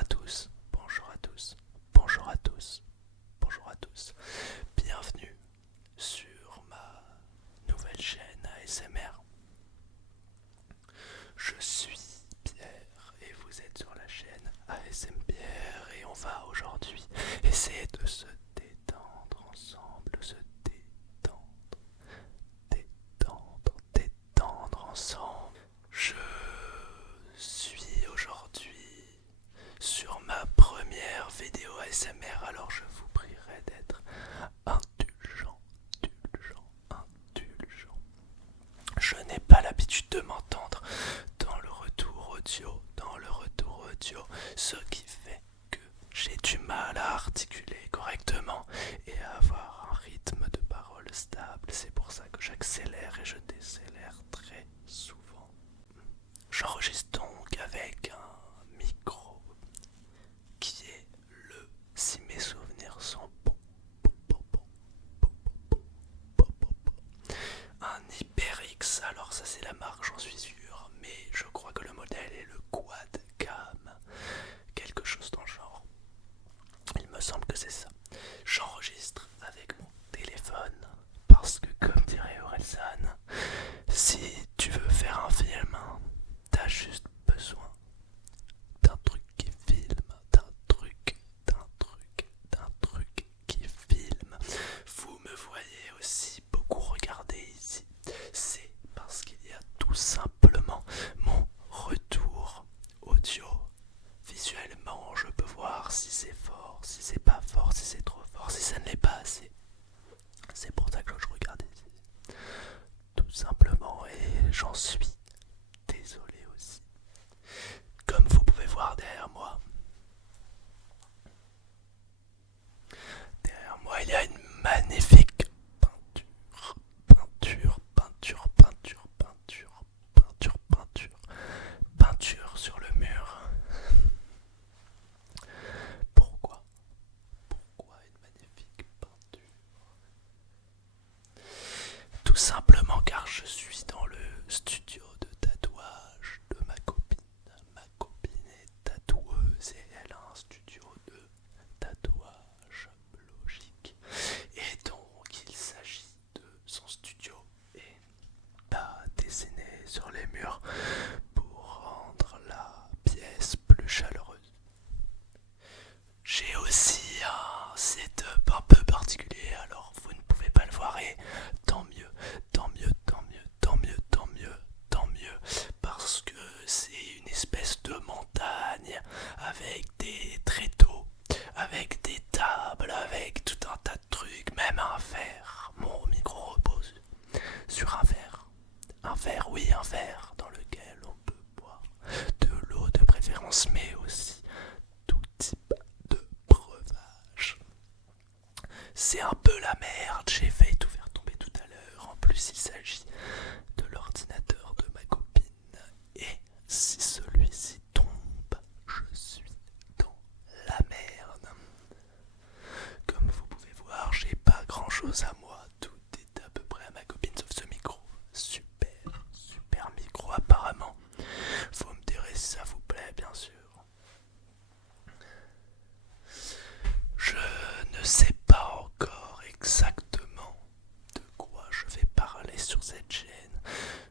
à tous, bonjour à tous, bonjour à tous, bonjour à tous. Bienvenue sur ma nouvelle chaîne ASMR. Je suis Pierre et vous êtes sur la chaîne ASMR et on va aujourd'hui essayer de se détendre ensemble, se détendre, détendre ensemble. Je suis aujourd'hui sur ma première vidéo ASMR, alors je vous prierai d'être indulgent, indulgent. Je n'ai pas l'habitude de m'entendre dans le retour audio, ce qui fait que j'ai du mal à articuler correctement et à avoir un rythme de parole stable. C'est pour ça que j'accélère et je décélère très souvent. J'enregistre donc avec un micro qui est si mes souvenirs sont bons, un HyperX. Alors ça c'est la marque, j'en suis sûr, mais je crois que le modèle est le Quadcam, quelque chose dans le genre. Il me semble que c'est ça. J'enregistre avec mon téléphone parce que, comme dirait Orelsan, si tu veux faire un film, t'as juste besoin d'un truc qui filme, d'un truc qui filme. Vous me voyez aussi beaucoup regarder ici. C'est parce qu'il y a tout simplement mon retour audio. Visuellement, je peux voir si c'est fort, si c'est pas fort, si c'est trop fort, si ça ne l'est pas assez. C'est pour ça que je regarde ici. Tout simplement, et j'en suis désolé aussi. Comme vous pouvez voir derrière moi il y a une magnifique peinture sur le mur. Pourquoi une magnifique peinture? Tout simplement car je suis dans le studio de tatouage de ma copine. Ma copine est tatoueuse et elle a un studio de tatouage logique. Et donc il s'agit de son studio et à dessiner sur les murs pour rendre la pièce plus chaleureuse. J'ai aussi un setup un peu particulier, alors vous ne pouvez pas le voir et tant mieux, parce que c'est une espèce de montagne avec des tréteaux, avec des tables, avec tout un tas de trucs, même un verre. Mon micro repose sur un verre dans lequel on peut boire de l'eau de préférence, mais aussi tout type de breuvage. C'est un peu la merde, j'ai failli tout faire tomber tout à l'heure. En plus, il s'agit de l'ordinateur de ma copine. Et si celui-ci tombe, je suis dans la merde. Comme vous pouvez voir, j'ai pas grand chose à moi. Tout est à peu près à ma copine sauf ce micro. Super micro apparemment. Vous me direz si ça vous plaît, bien sûr. Je ne sais pas encore exactement de quoi je vais parler sur cette chaîne.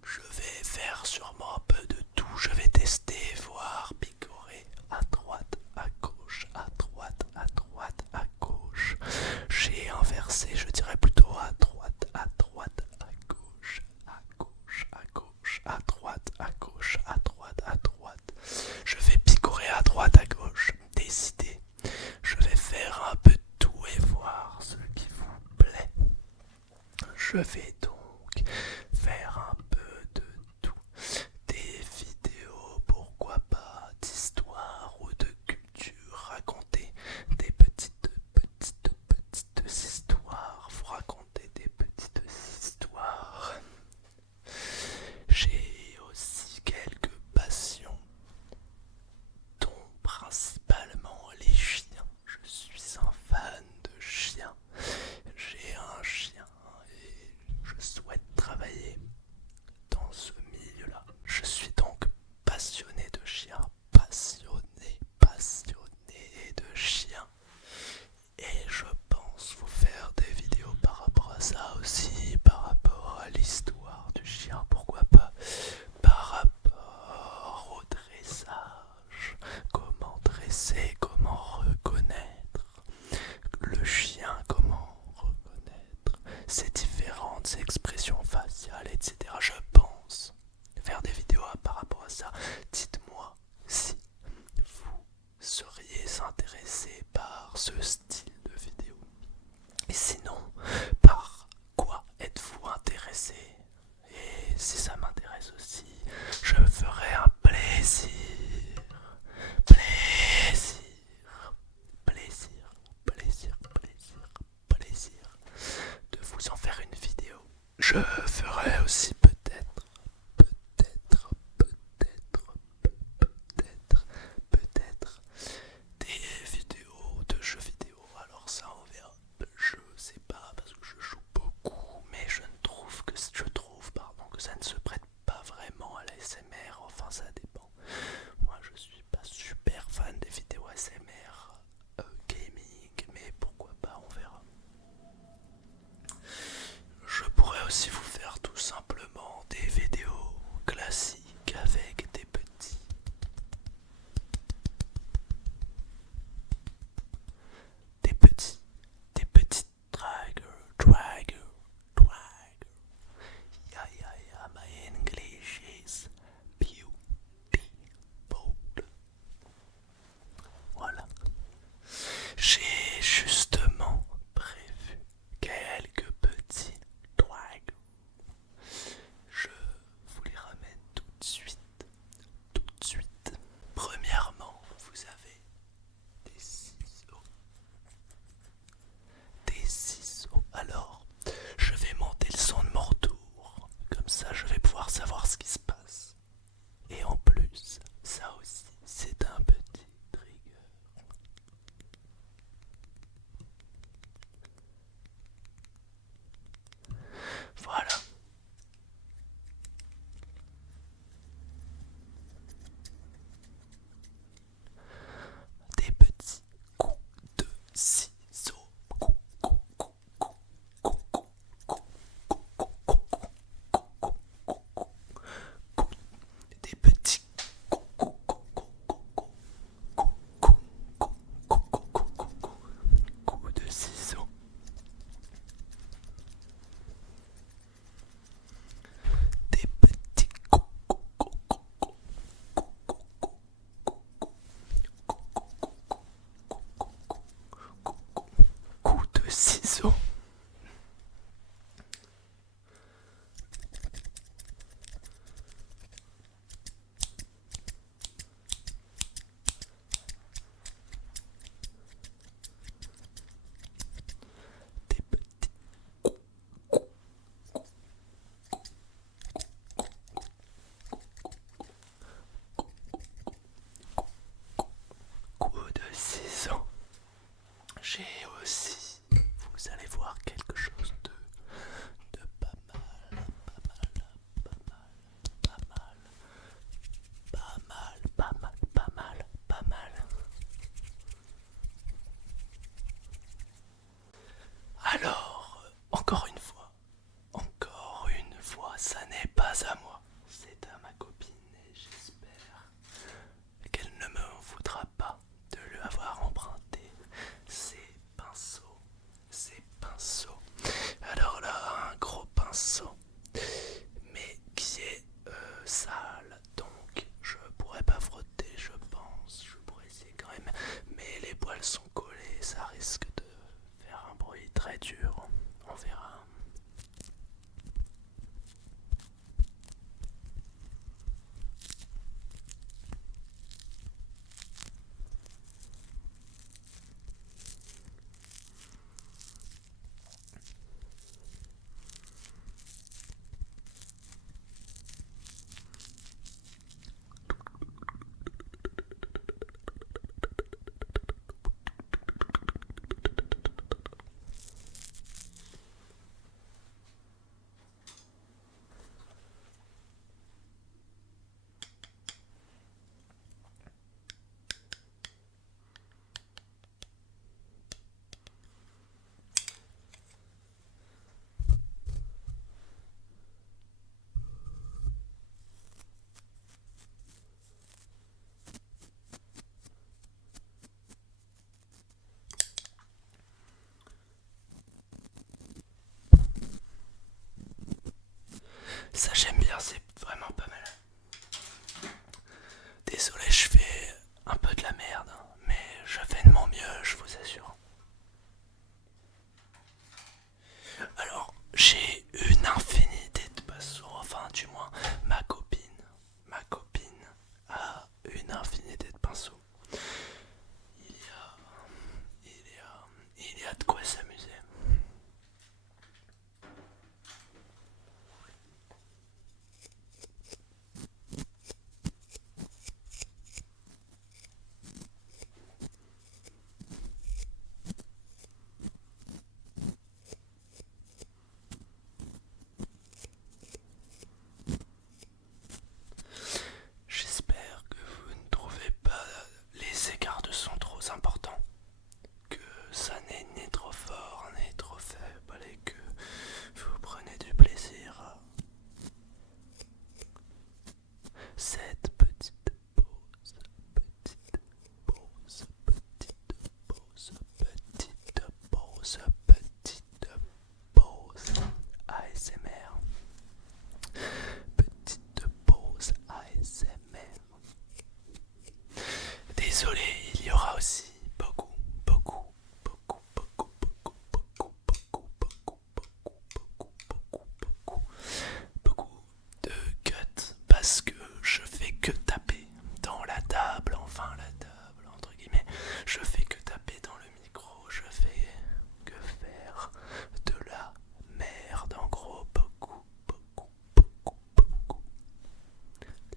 Je vais faire sûrement un peu de tout. Je vais tester, voir, picorer à droite, à gauche, à droite, à droite, à gauche. J'ai inversé, je dirais plutôt à droite, à droite, à gauche, à gauche, à gauche, à droite, à gauche, à droite, à droite. Je vais picorer à droite, à gauche, décider. Je vais faire un peu de tout et voir ce qui vous plaît. Je vais donc faire un peu de tout. Des vidéos, pourquoi pas, d'histoire ou de culture, raconter des petites histoires, vous raconter des petites histoires. J'ai aussi quelques passions, dont principalement les chiens. Je suis un fan de chiens. J'ai un chien et je ce style de vidéo. Et sinon, par quoi êtes-vous intéressé? Et si ça m'intéresse aussi, je me ferai un plaisir, plaisir, plaisir, plaisir, plaisir, plaisir de vous en faire une vidéo. Je ferai aussi peut-être, peut-être, peut-être, peut-être, peut-être des vidéos de jeux vidéo. Alors ça on verra. Je sais pas parce que je joue beaucoup, mais je trouve que ça ne se prête pas vraiment à la SMR. Enfin ça dépend. Moi je suis pas super fan des vidéos ASMR gaming, mais pourquoi pas, on verra. Je pourrais aussi vous faire tout simplement des vidéos classiques avec des petits, des petites dragger. Yeah, my English is beautiful. Voilà. J'ai justement prévu quelques petits drags. Je vous les ramène tout de suite. Tout de suite. Premièrement, vous avez des ciseaux. Des ciseaux. Alors, je vais monter le son de mon retour. Comme ça, je vais pouvoir savoir ce qui se passe. Et en plus, ça aussi, c'est un petit trigger. Voilà. Des petits coups de ciseaux. Coups, coups, coups, coups, coups, coups, coups, coups, coups, coups, coups, coups. Des petits coups, coups, coups, coups, coups, coups de ciseaux. Des petits coups, coups, coups, coups, coups de ciseaux. Des petits coups de ciseaux. J'ai aussi, vous allez voir quelque chose de pas mal, pas mal, pas mal, pas mal, pas mal, pas mal, pas mal. Alors, encore une fois, ça n'est pas à moi, c'est à ma copine et j'espère qu'elle ne me voudra pas de lui avoir emprunté ses pinceaux, ses pinceaux. Alors là, un gros pinceau, mais qui est sale, donc je pourrais pas frotter, je pense. Je pourrais essayer quand même, mais les poils sont collés, ça risque de faire un bruit très dur. On verra. Ça j'aime bien, c'est vraiment pas mal. Désolé, je fais un peu de la merde, hein, mais je fais de mon mieux, je vous assure. désolé, il y aura aussi beaucoup, beaucoup, beaucoup, beaucoup, beaucoup, beaucoup, beaucoup, beaucoup, beaucoup, beaucoup, beaucoup, beaucoup de cuts parce que je fais que taper dans la table, enfin la table entre guillemets, je fais que taper dans le micro, je fais que faire de la merde en gros, beaucoup, beaucoup, beaucoup, beaucoup.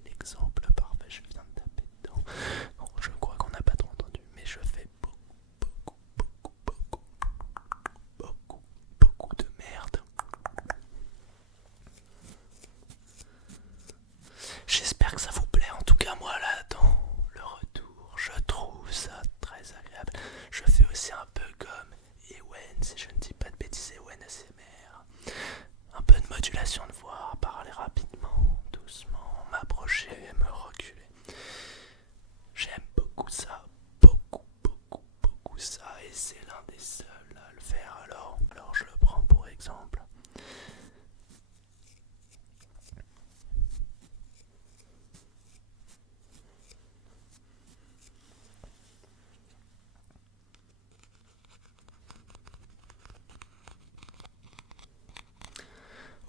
L'exemple parfait, je viens de taper dedans. Bon, je crois qu'on n'a pas trop entendu, mais je fais beaucoup, beaucoup, beaucoup, beaucoup, beaucoup, beaucoup de merde. J'espère que ça vous plaît. En tout cas, moi là, dans le retour, je trouve ça très agréable. Je fais aussi un peu comme Ewen, si je ne dis pas de bêtises, Ewen ASMR. Un peu de modulation de voix, parler rapidement, doucement, m'approcher, me reculer. J'aime beaucoup ça, beaucoup, beaucoup, beaucoup ça, et c'est l'un des seuls à le faire. Alors je le prends pour exemple.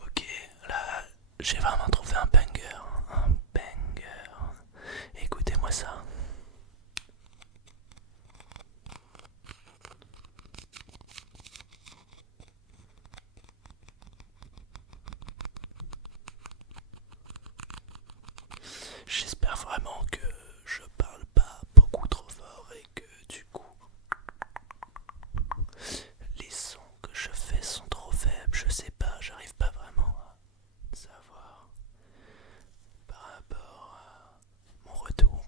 Ok, là j'ai vraiment trouvé un banger, un banger. Écoutez-moi ça. J'espère vraiment que je parle pas beaucoup trop fort et que du coup les sons que je fais sont trop faibles. Je sais pas, j'arrive pas vraiment à savoir par rapport à mon retour.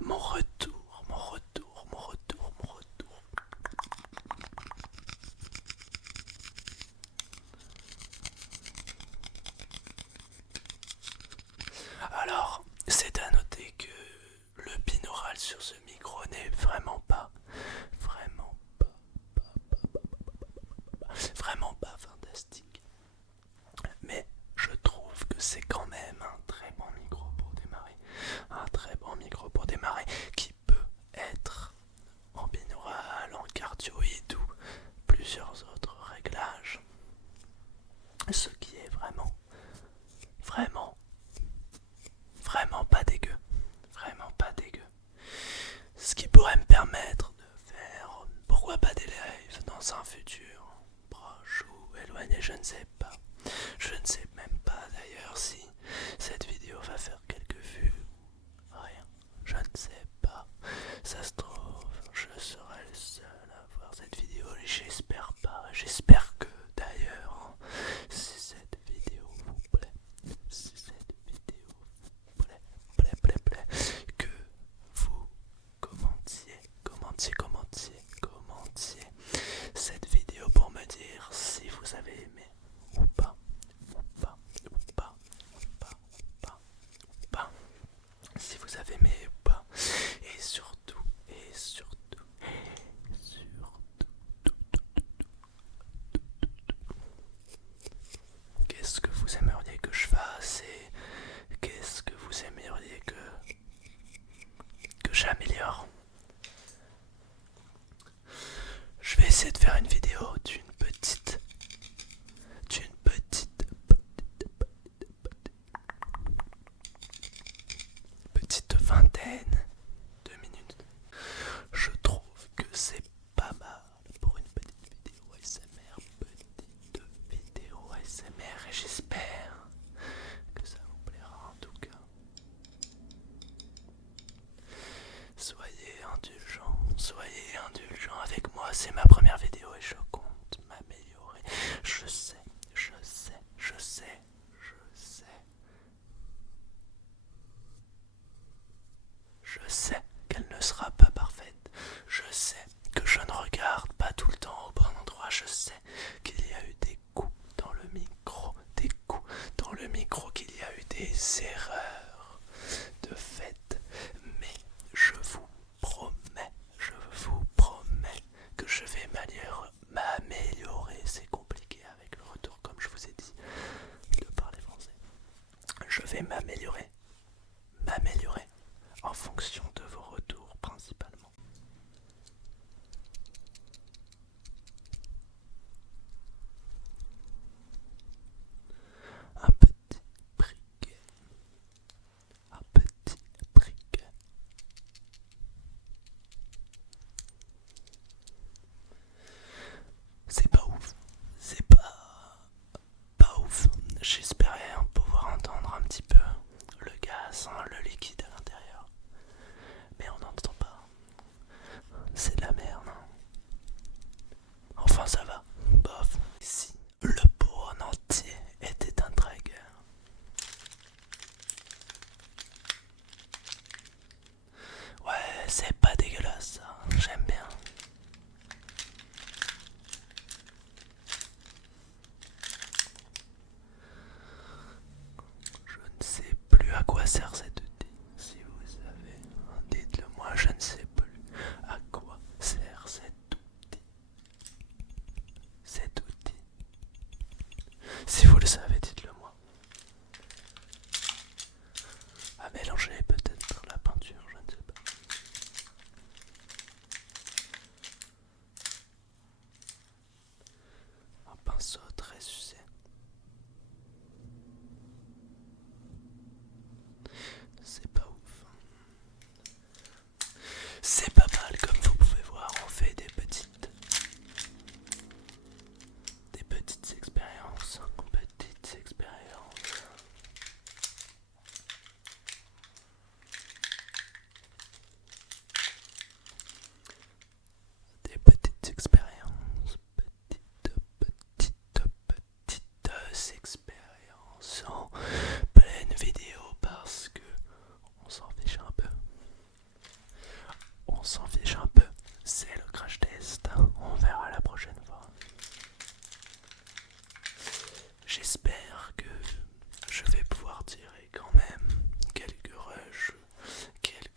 Mon retour, mon retour, mon retour, mon retour. Alors, c'est à noter que le binaural sur ce micro n'est vraiment pas fantastique. Mais je trouve que c'est quand même un très bon micro pour démarrer. Un très bon micro pour démarrer qui peut être en binaural, en cardioïde ou plusieurs autres réglages. Ce qui est vraiment, vraiment, vraiment pas dégueu. Vraiment pas dégueu. Ce qui pourrait me permettre de faire, pourquoi pas des lives dans un futur proche ou éloigné, je ne sais pas. Je ne sais même pas d'ailleurs si cette vidéo va faire quelques vues. Rien, je ne sais pas. Ça se trouve, je serai le seul à voir cette vidéo et j'espère pas. J'espère que d'ailleurs, si cette vidéo vous plaît, si cette vidéo vous plaît, que vous commentiez cette vidéo pour me dire si vous avez aimé ou pas, ou pas, ou pas, ou pas, ou pas, ou pas, si vous avez aimé ou pas, et surtout, qu'est-ce que vous aimeriez que je fasse et qu'est-ce que vous aimeriez que j'améliore. Je vais essayer de faire une vidéo d'une petite vingtaine de minutes. Je trouve que c'est pas mal pour une petite vidéo ASMR, et j'espère que ça vous plaira en tout cas. Soyez indulgents avec moi, c'est ma première vidéo et je compte m'améliorer. Je sais. Je sais qu'elle ne sera pas parfaite. Je sais que je ne regarde pas tout le temps au bon endroit. Je sais qu'il y a eu des coups dans le micro, qu'il y a eu des erreurs de fait. Mais je vous promets que je vais m'améliorer. C'est compliqué avec le retour, comme je vous ai dit, de parler français. Je vais m'améliorer.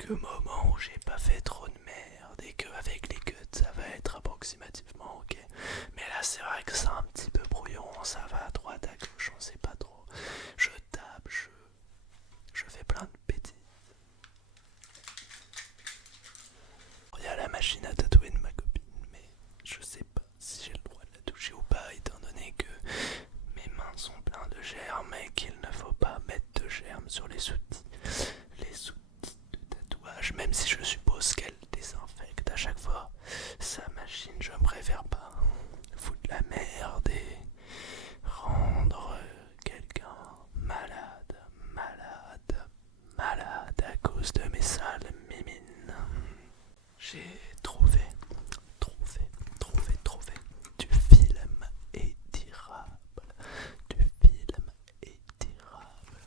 quelques moments où j'ai pas fait trop de merde et qu'avec les cuts ça va être approximativement ok. Mais là c'est vrai que c'est un petit peu brouillon, ça va à droite, à gauche, on sait pas trop. Je tape, je fais plein de bêtises. Il y a la machine à tatouer de ma copine, mais je sais pas si j'ai le droit de la toucher ou pas, étant donné que mes mains sont pleines de germes et qu'il ne faut pas mettre de germes sur les outils. Les outils de tatouage, même si je suppose qu'elle désinfecte à chaque fois sa machine, je me préfère pas foutre la merde et rendre quelqu'un malade, malade à cause de mes sales mimines. J'ai trouvé du film étirable. Du film étirable.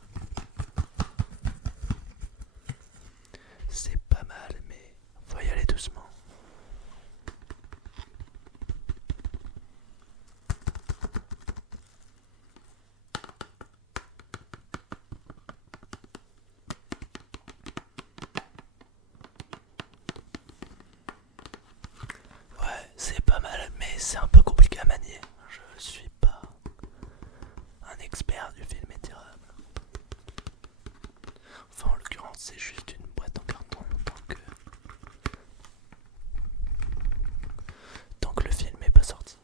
C'est pas mal, mais faut y aller doucement. Ouais, c'est pas mal, mais c'est un peu compliqué à manier. Je suis pas un expert du film étirable. Enfin, en l'occurrence, c'est juste une boîte en carton. Tant que le film est pas sorti.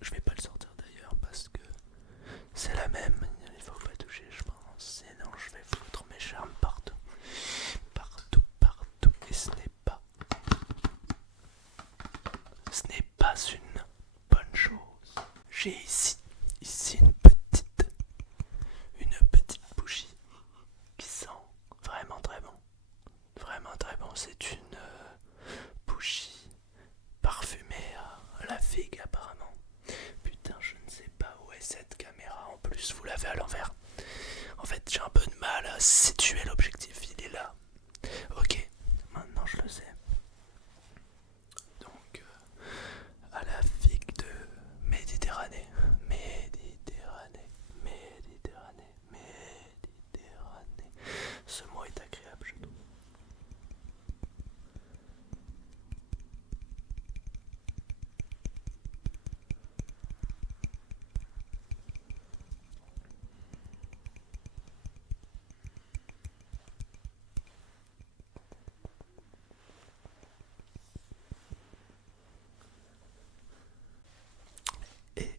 Je vais pas le sortir d'ailleurs parce que c'est la même. Il faut pas toucher, je pense. Sinon, je vais foutre mes charmes partout. Partout. Et ce n'est pas une bonne chose. J'ai ici une petite bougie qui sent vraiment très bon. Vraiment très bon. C'est une bougie parfumée à la figue apparemment. Putain, je ne sais pas où est cette caméra. En plus, vous l'avez à l'envers. En fait, j'ai un peu de mal à situer l'objectif. Il est là. Ok, maintenant je le sais. Donc, à la figue de Méditerranée. Ce mot est agréable, je trouve. Et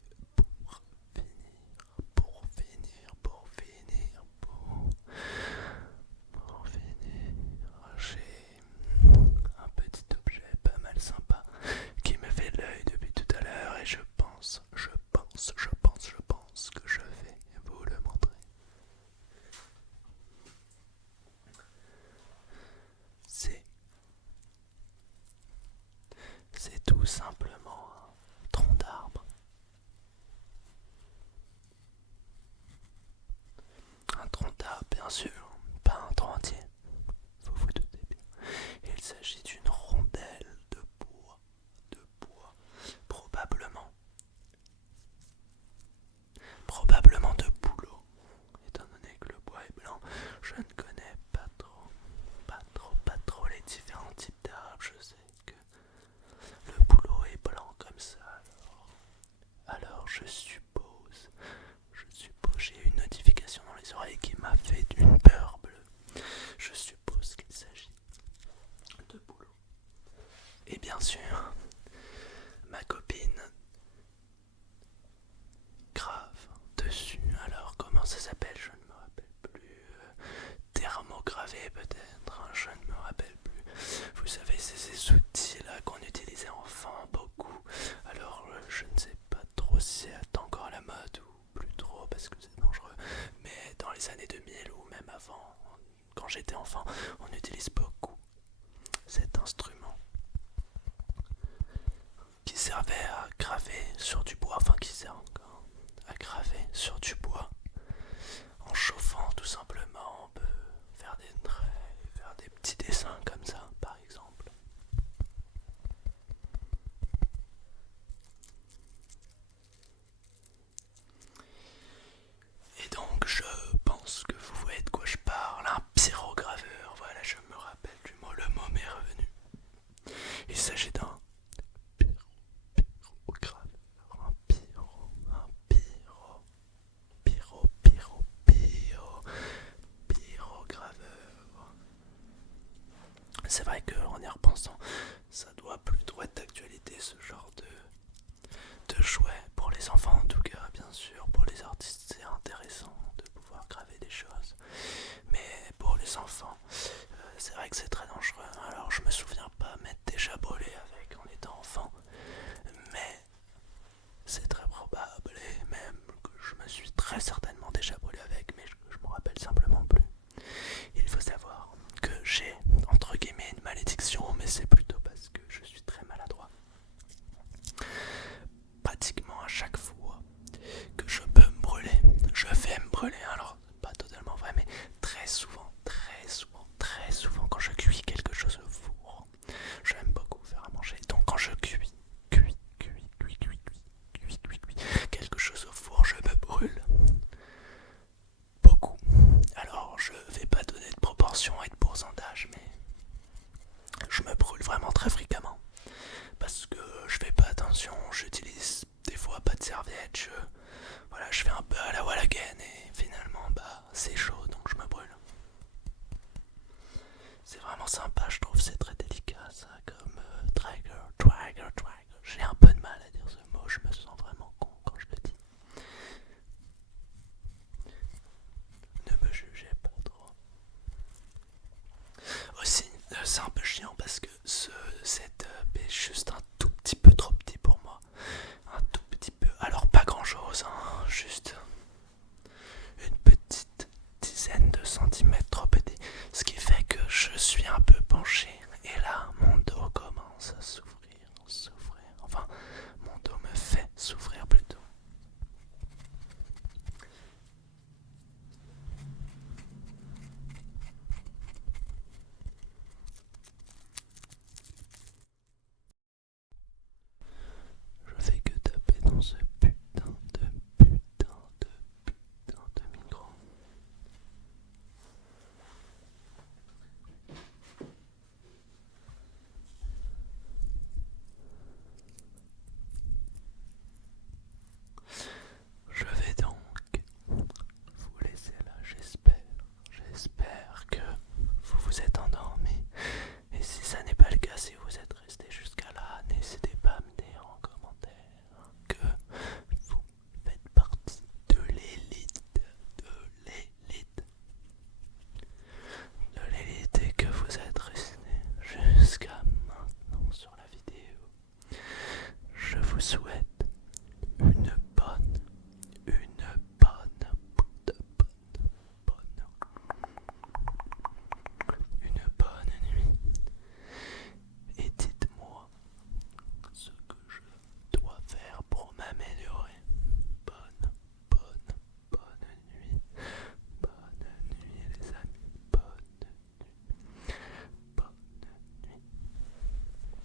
pour finir, j'ai un petit objet pas mal sympa qui me fait l'œil depuis tout à l'heure et je pense que je vais vous le montrer. C'est tout simplement un tronc d'arbre. Un tronc d'arbre, bien sûr, pas un tronc entier. Vous vous doutez bien. Il s'agit d'une rondelle de bois, probablement de bouleau. Étant donné que le bois est blanc, je ne connais pas trop les différents types d'arbres. Je sais que le bouleau est blanc comme ça. Alors je suppose, j'ai eu une notification dans les oreilles qui m'a fait d'une peur bleue. Je suppose qu'il s'agit de bouleau. Et bien sûr, ma copine grave dessus. Alors comment ça s'appelle? Je ne me rappelle plus. Thermogravé peut-être, hein, je ne me rappelle plus. Vous savez, c'est ces outils là qu'on utilisait enfant beaucoup. Alors je ne sais pas trop si c'est encore à la mode ou plus trop parce que c'est dangereux. Mais dans les années 2000 ou même avant, quand j'étais enfant, on utilise beaucoup cet instrument qui servait à graver sur du bois, enfin qui sert encore à graver sur du bois. En chauffant tout simplement, on peut faire des traits, faire des petits dessins comme ça par exemple. Et donc je pense que vous voyez de quoi je parle, un pyrograveur, voilà, je c'est vrai qu'en y repensant, ça doit plutôt être d'actualité ce genre de jouet. Pour les enfants en tout cas, bien sûr. Pour les artistes, c'est intéressant de pouvoir graver des choses. Mais pour les enfants, c'est vrai que c'est très